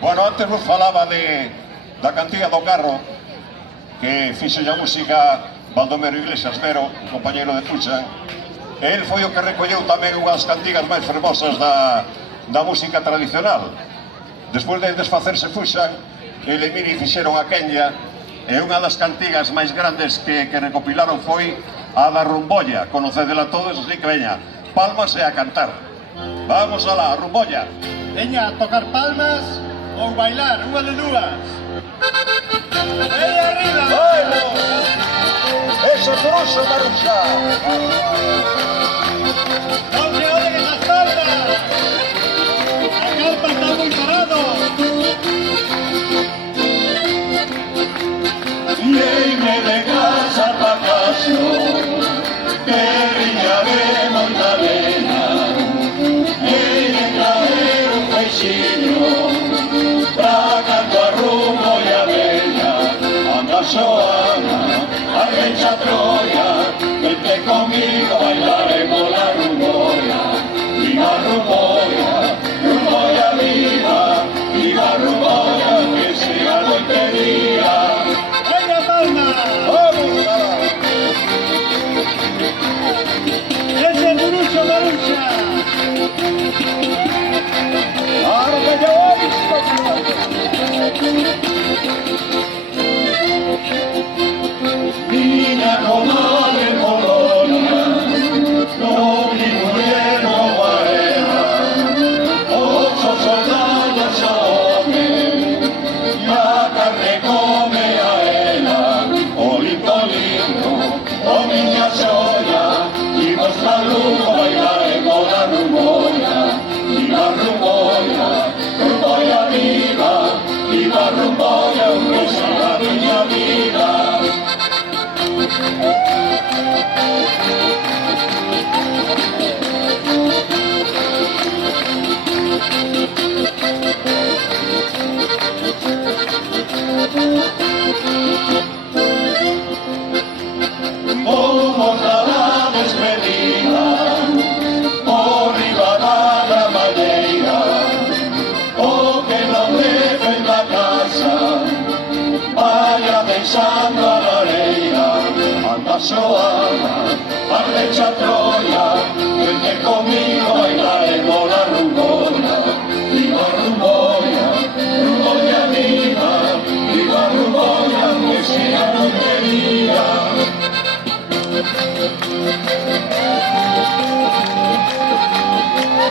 Bueno, antes vos falaba da cantiga do carro, que fixe a música Baldomero Iglesias Mero, un compañeiro de Puxa. El foi o que recolleu tamén unhas cantigas máis fermosas da música tradicional. Despois de desfacerse Fuxan, el e Miri fixeron a Kenya, e unha das cantigas máis grandes que recopilaron foi a da Rumbolla. Conocedela todos, así que veña, palmas e a cantar. Vamos alá, Rumbolla. Veña, a tocar palmas ou bailar, unha de dúas. Veña arriba! Eso é Coruxo, Maruxa! Non se oyen esas palmas! A carpa está moi parado! Leime de casa pa casio, que riña de Montalena, e traer un peixinho, pra canto a rumbo e a veña, anda Xoana, a recha Troia, vente comigo bailaremos la rumboia, viva rumboia, rumboia viva, viva rumboia, que sea lo que diga. Ese es Coruxo, Maruxa! Ahora que yo voy, niña como de Polonia, no mi mujer no guarda, 8 soldados a hombre, la carne come a ella, o lindo, o miña xoia, y nuestra luz bailaremos la rumboia, viva rumboia, rumboia viva, viva rumboia, que sea miña vida. Como la despedida, por riba da madeira, o que non deje en la casa, vaya deixando a lareira, anda Xoana, a recha Troia, vente comigo bailaremos la rumboia, viva rumboia, rumboia viva, viva rumboia, que sea tontería.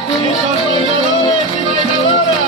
¡Y esos bailadores y bailadoras!